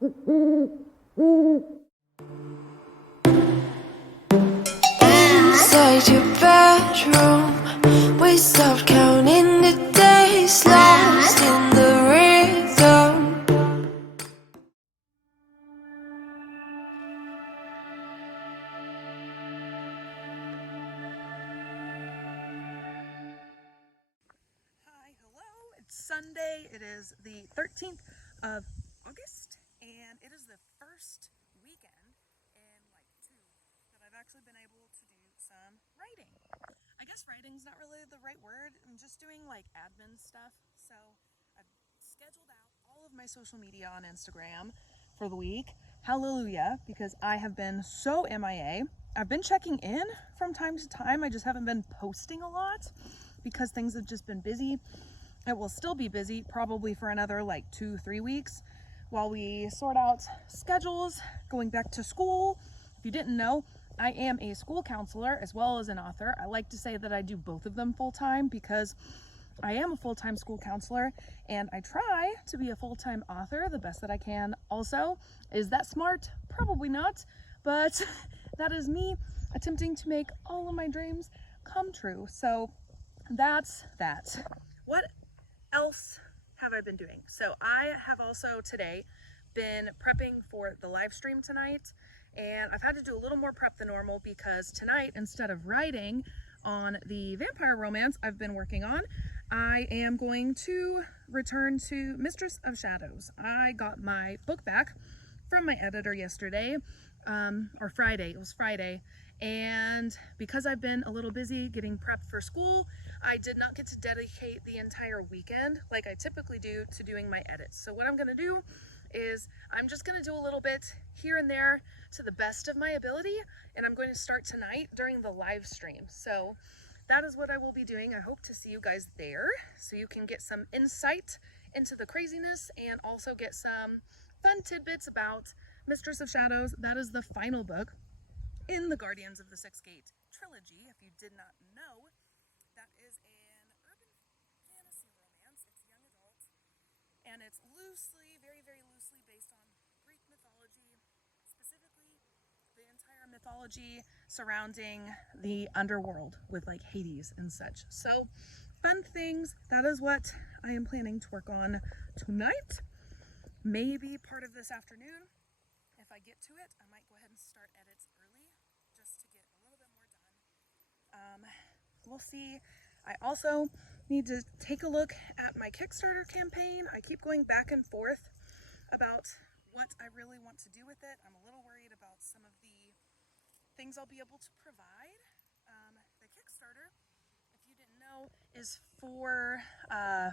Inside your bedroom, we stopped counting the days, lost in the rhythm. Hi, hello. It's Sunday. It is the 13th of August, and it is the first weekend in like two that I've actually been able to do some writing. I guess writing's not really the right word. I'm just doing like admin stuff. So I've scheduled out all of my social media on Instagram for the week. Hallelujah, because I have been so MIA. I've been checking in from time to time. I just haven't been posting a lot because things have just been busy. It will still be busy probably for another like 2-3 weeks while we sort out schedules going back to school. If you didn't know, I am a school counselor as well as an author. I like to say that I do both of them full-time because I am a full-time school counselor and I try to be a full-time author the best that I can. Also, is that smart? Probably not, but that is me attempting to make all of my dreams come true. So that's that. What else have I been doing? So I have also today been prepping for the live stream tonight, and I've had to do a little more prep than normal because tonight, instead of writing on the vampire romance I've been working on, I am going to return to Mistress of Shadows. I got my book back from my editor yesterday, or Friday. It was Friday. And because I've been a little busy getting prepped for school, I did not get to dedicate the entire weekend like I typically do to doing my edits. So what I'm gonna do is I'm just gonna do a little bit here and there to the best of my ability, and I'm going to start tonight during the live stream. So that is what I will be doing. I hope to see you guys there so you can get some insight into the craziness and also get some fun tidbits about Mistress of Shadows. That is the final book in the Guardians of the Sixth Gate trilogy. If you did not know, that is an urban fantasy romance. It's young adult, and it's loosely, very, very loosely based on Greek mythology, specifically the entire mythology surrounding the underworld with like Hades and such. So fun things. That is what I am planning to work on tonight. Maybe part of this afternoon. If I get to it, I might go ahead and start edits early just to get a little bit more done. We'll see. I also need to take a look at my Kickstarter campaign. I keep going back and forth about what I really want to do with it. I'm a little worried about some of the things I'll be able to provide. The Kickstarter, if you didn't know, is for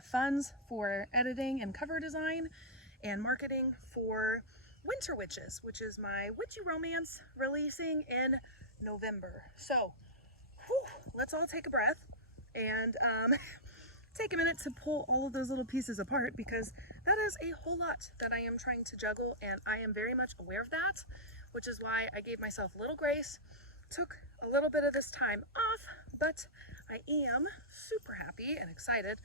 funds for editing and cover design and marketing for Winter Witches, which is my witchy romance releasing in November. So, let's all take a breath and take a minute to pull all of those little pieces apart because that is a whole lot that I am trying to juggle, and I am very much aware of that, which is why I gave myself a little grace, took a little bit of this time off, but I am super happy and excited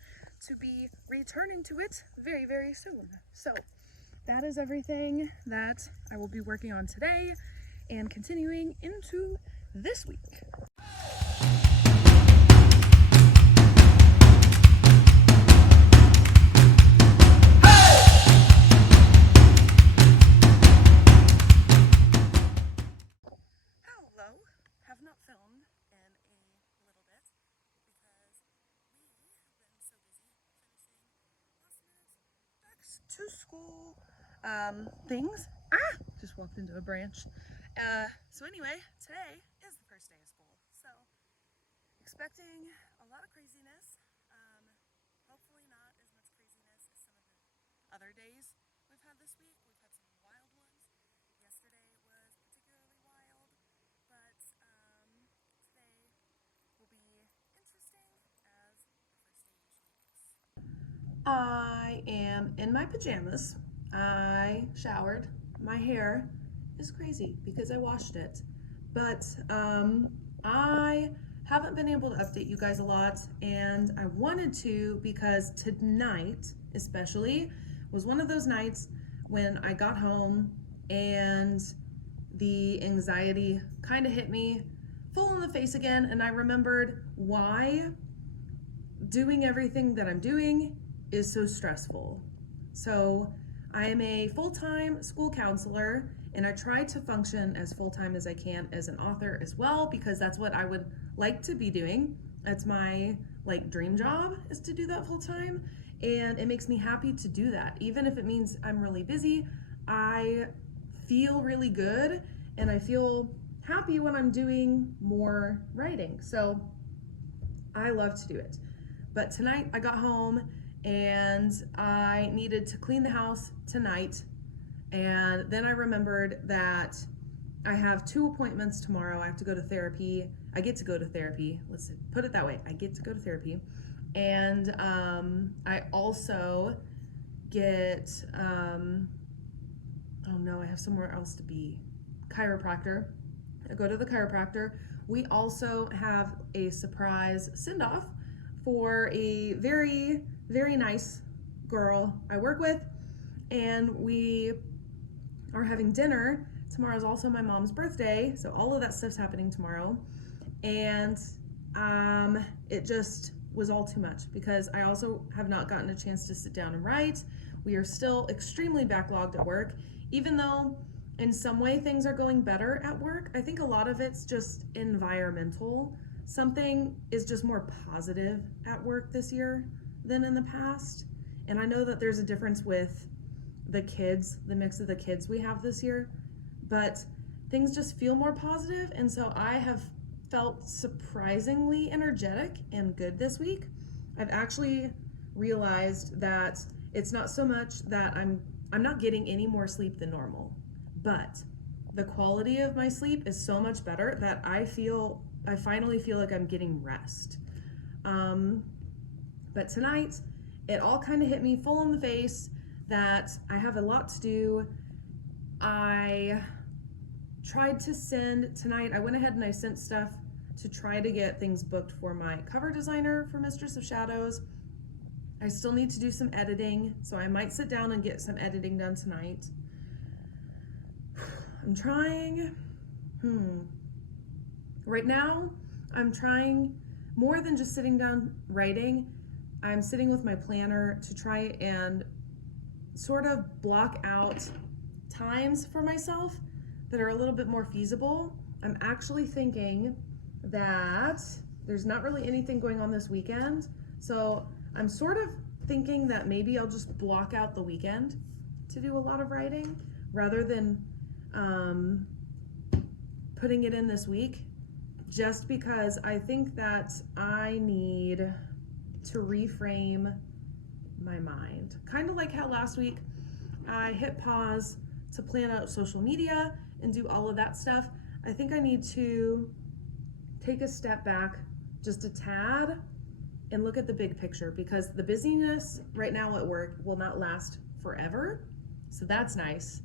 to be returning to it very, very soon. So that is everything that I will be working on today and continuing into this week. Hello. Have not filmed in a little bit because we have been so busy finishing last minute back to school things. Just walked into a branch. So anyway, today is the first day of school. So expecting a lot of craziness. Hopefully not as much craziness as some of the other days we've had this week. We've had some wild ones. Yesterday was particularly wild, but today will be interesting as the first day usually is. I am in my pajamas. I showered. My hair is crazy because I washed it. But I haven't been able to update you guys a lot, and I wanted to because tonight, especially, was one of those nights when I got home and the anxiety kind of hit me full in the face again, and I remembered why doing everything that I'm doing is so stressful. So I am a full-time school counselor, and I try to function as full-time as I can as an author as well, because that's what I would like to be doing. That's my dream job, is to do that full-time, and it makes me happy to do that. Even if it means I'm really busy, I feel really good and I feel happy when I'm doing more writing. So I love to do it. But tonight I got home and I needed to clean the house tonight. And then I remembered that I have 2 appointments tomorrow. I have to go to therapy. I get to go to therapy. Let's put it that way. I get to go to therapy. And I also get, oh no, I have somewhere else to be. Chiropractor. I go to the chiropractor. We also have a surprise send-off for a very, very nice girl I work with. And we are having dinner. Tomorrow's also my mom's birthday, so all of that stuff's happening tomorrow. And it just was all too much because I also have not gotten a chance to sit down and write. We are still extremely backlogged at work, even though in some way things are going better at work. I think a lot of it's just environmental. Something is just more positive at work this year than in the past. And I know that there's a difference with the kids, the mix of the kids we have this year, but things just feel more positive. And so I have felt surprisingly energetic and good this week. I've actually realized that it's not so much that I'm not getting any more sleep than normal, but the quality of my sleep is so much better that I finally feel like I'm getting rest. But tonight, it all kind of hit me full in the face that I have a lot to do. I tried to send tonight, I went ahead and I sent stuff to try to get things booked for my cover designer for Mistress of Shadows. I still need to do some editing, so I might sit down and get some editing done tonight. I'm trying, right now, I'm trying more than just sitting down writing. I'm sitting with my planner to try and sort of block out times for myself that are a little bit more feasible. I'm actually thinking that there's not really anything going on this weekend, so I'm sort of thinking that maybe I'll just block out the weekend to do a lot of writing rather than putting it in this week, just because I think that I need to reframe my mind. Kind of like how last week I hit pause to plan out social media and do all of that stuff. I think I need to take a step back just a tad and look at the big picture, because the busyness right now at work will not last forever. So that's nice.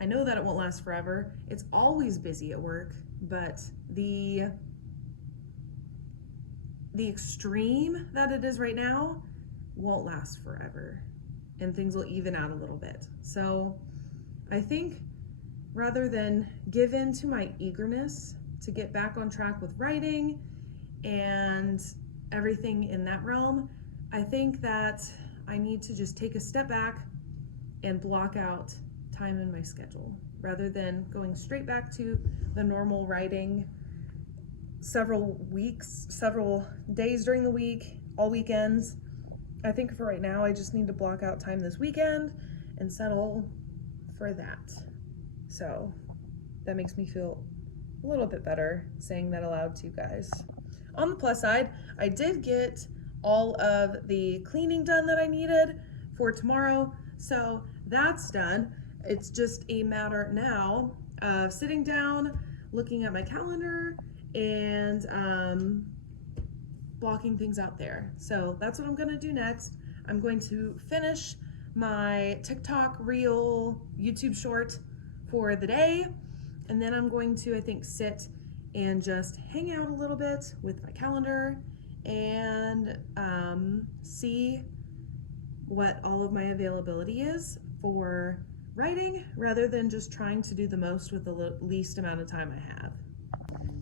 I know that it won't last forever. It's always busy at work, but the extreme that it is right now won't last forever, and things will even out a little bit. So I think rather than give in to my eagerness to get back on track with writing and everything in that realm, I think that I need to just take a step back and block out time in my schedule rather than going straight back to the normal writing several weeks, several days during the week, all weekends. I think for right now, I just need to block out time this weekend and settle for that. So that makes me feel a little bit better saying that aloud to you guys. On the plus side, I did get all of the cleaning done that I needed for tomorrow, so that's done. It's just a matter now of sitting down, looking at my calendar, and blocking things out there. So that's what I'm gonna do next. I'm going to finish my TikTok reel YouTube short for the day, and then I'm going to, I think, sit and just hang out a little bit with my calendar and see what all of my availability is for writing rather than just trying to do the most with the least amount of time I have.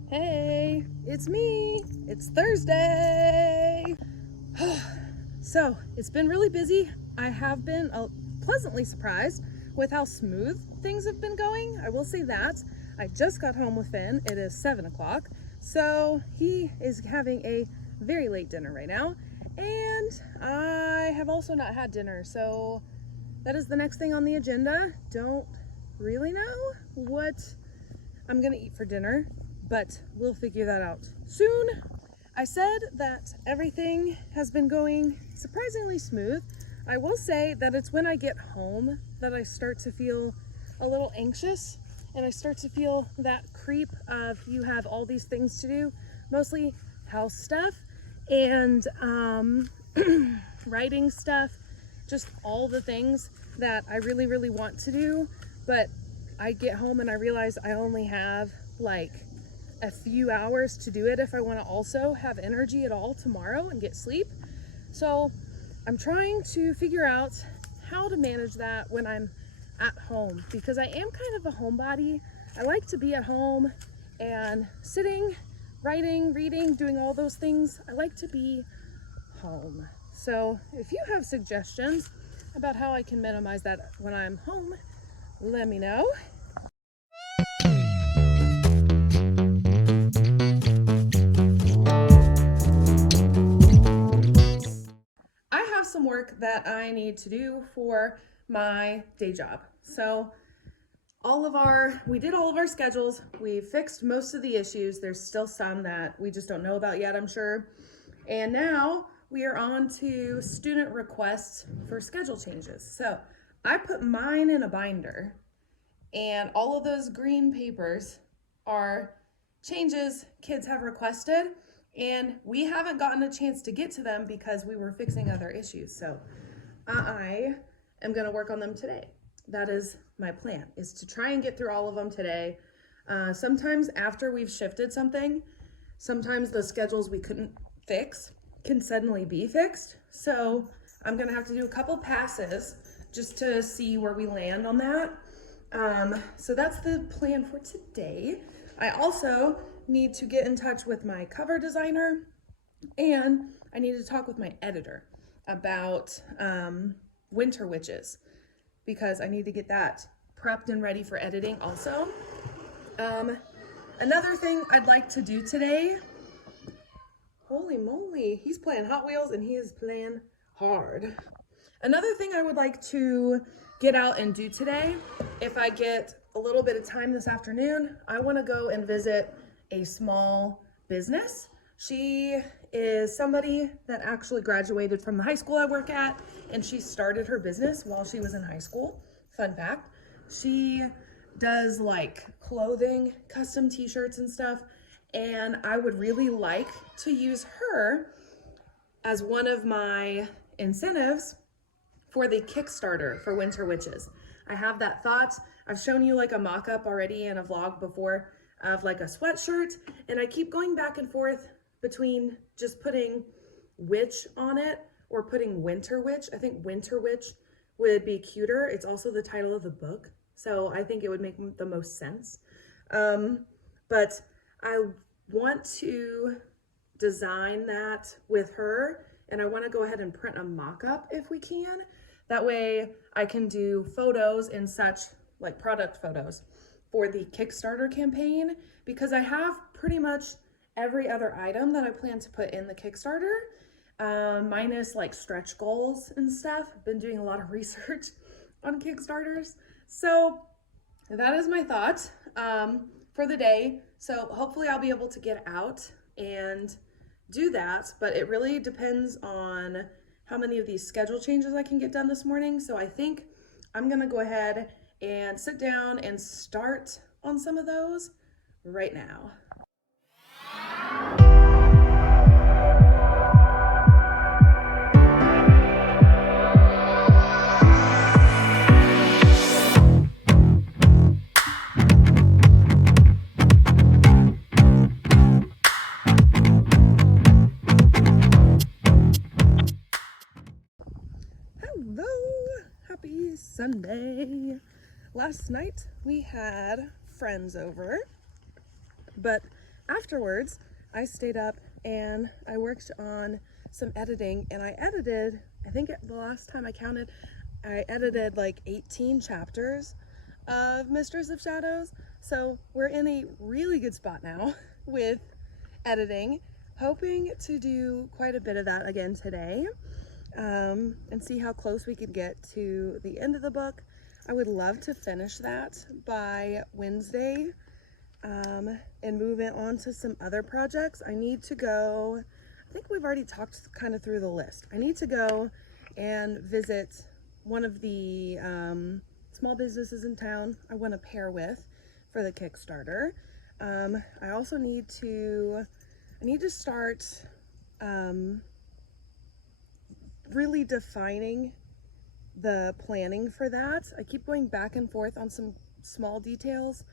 Hey, it's me. It's Thursday. So it's been really busy. I have been pleasantly surprised with how smooth things have been going. I will say that. I just got home with Finn. It is 7 o'clock. So he is having a very late dinner right now. And I have also not had dinner. So that is the next thing on the agenda. Don't really know what I'm gonna eat for dinner, but we'll figure that out soon. I said that everything has been going surprisingly smooth. I will say that it's when I get home that I start to feel a little anxious, and I start to feel that creep of you have all these things to do, mostly house stuff and writing stuff, just all the things that I really, really want to do, but I get home and I realize I only have like a few hours to do it if I want to also have energy at all tomorrow and get sleep. So I'm trying to figure out how to manage that when I'm at home, because I am kind of a homebody. I like to be at home and sitting, writing, reading, doing all those things. I like to be home. So if you have suggestions about how I can minimize that when I'm home, let me know. Some work that I need to do for my day job. So we did all of our schedules. We fixed most of the issues. There's still some that we just don't know about yet, I'm sure. And now we are on to student requests for schedule changes. So I put mine in a binder, and all of those green papers are changes kids have requested. And we haven't gotten a chance to get to them because we were fixing other issues. So I am going to work on them today. That is my plan, is to try and get through all of them today. Sometimes after we've shifted something, sometimes the schedules we couldn't fix can suddenly be fixed. So I'm going to have to do a couple passes just to see where we land on that. So that's the plan for today. I also need to get in touch with my cover designer, and I need to talk with my editor about Winter Witches, because I need to get that prepped and ready for editing also. Another thing I'd like to do today, holy moly, he's playing Hot Wheels and he is playing hard. Another thing I would like to get out and do today, if I get a little bit of time this afternoon, I want to go and visit a small business. She is somebody that actually graduated from the high school I work at, and she started her business while she was in high school. Fun fact. She does like clothing, custom t-shirts and stuff, and I would really like to use her as one of my incentives for the Kickstarter for Winter Witches. I have that thought. I've shown you like a mock-up already in a vlog before of like a sweatshirt, and I keep going back and forth between just putting witch on it or putting Winter Witch. I think Winter Witch would be cuter. It's also the title of the book, so I think it would make the most sense. But I want to design that with her, and I want to go ahead and print a mock-up if we can. That way I can do photos and such, like product photos, for the Kickstarter campaign, because I have pretty much every other item that I plan to put in the Kickstarter, minus like stretch goals and stuff. I've been doing a lot of research on Kickstarters. So that is my thought for the day. So hopefully I'll be able to get out and do that, but it really depends on how many of these schedule changes I can get done this morning. So I think I'm gonna go ahead and sit down and start on some of those right now. Hello, happy Sunday. last night we had friends over, but afterwards I stayed up and I worked on some editing, and I edited, I think the last time I counted, I edited like 18 chapters of Mistress of Shadows. So we're in a really good spot now with editing, hoping to do quite a bit of that again today, and see how close we could get to the end of the book. I would love to finish that by Wednesday, and move it on to some other projects. I need to go, I think we've already talked kind of through the list. I need to go and visit one of the small businesses in town I want to pair with for the Kickstarter. I also need to start really defining the planning for that. I keep going back and forth on some small details,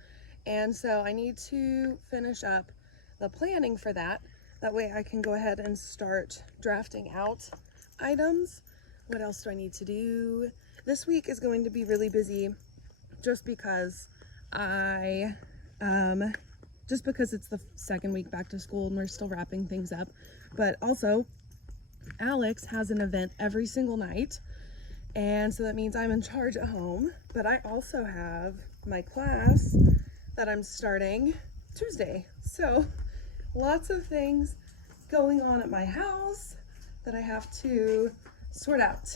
and so I need to finish up the planning for that. That way I can go ahead and start drafting out items. What else do I need to do? This week is going to be really busy just because it's the second week back to school and we're still wrapping things up. But also, Alex has an event every single night, and so that means I'm in charge at home. But I also have my class that I'm starting Tuesday. So lots of things going on at my house that I have to sort out.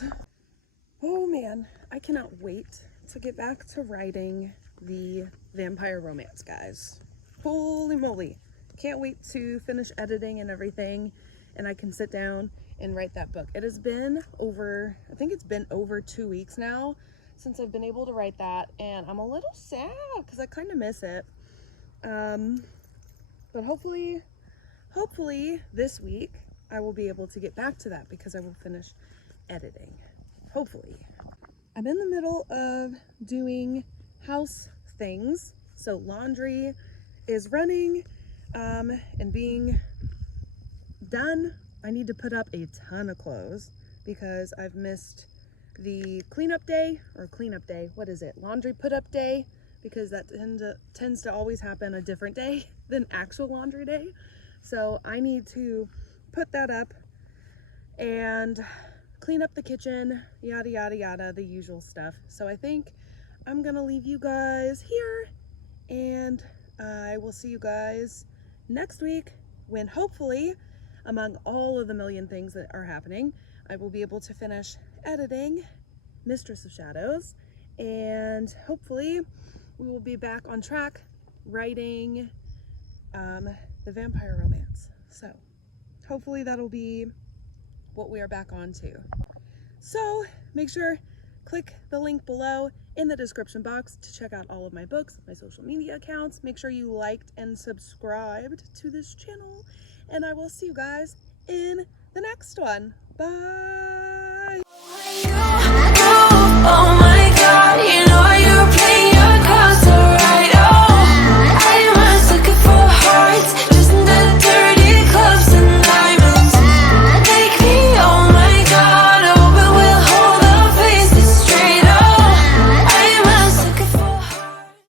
Oh man, I cannot wait to get back to writing the vampire romance, guys. Holy moly. Can't wait to finish editing and everything, and I can sit down and write that book. It has been over, I think it's been over 2 weeks now since I've been able to write that, and I'm a little sad because I kind of miss it. But hopefully this week I will be able to get back to that because I will finish editing. Hopefully. I'm in the middle of doing house things. So laundry is running and being done. I need to put up a ton of clothes because I've missed the cleanup day, what is it? Laundry put up day, because that tends to always happen a different day than actual laundry day. So I need to put that up and clean up the kitchen, yada yada yada, the usual stuff. So I think I'm gonna leave you guys here, and I will see you guys next week when hopefully, among all of the million things that are happening, I will be able to finish editing Mistress of Shadows, and hopefully we will be back on track writing the vampire romance. So hopefully that'll be what we are back on to. So make sure, click the link below in the description box to check out all of my books, my social media accounts. Make sure you liked and subscribed to this channel, and I will see you guys in the next one. Bye!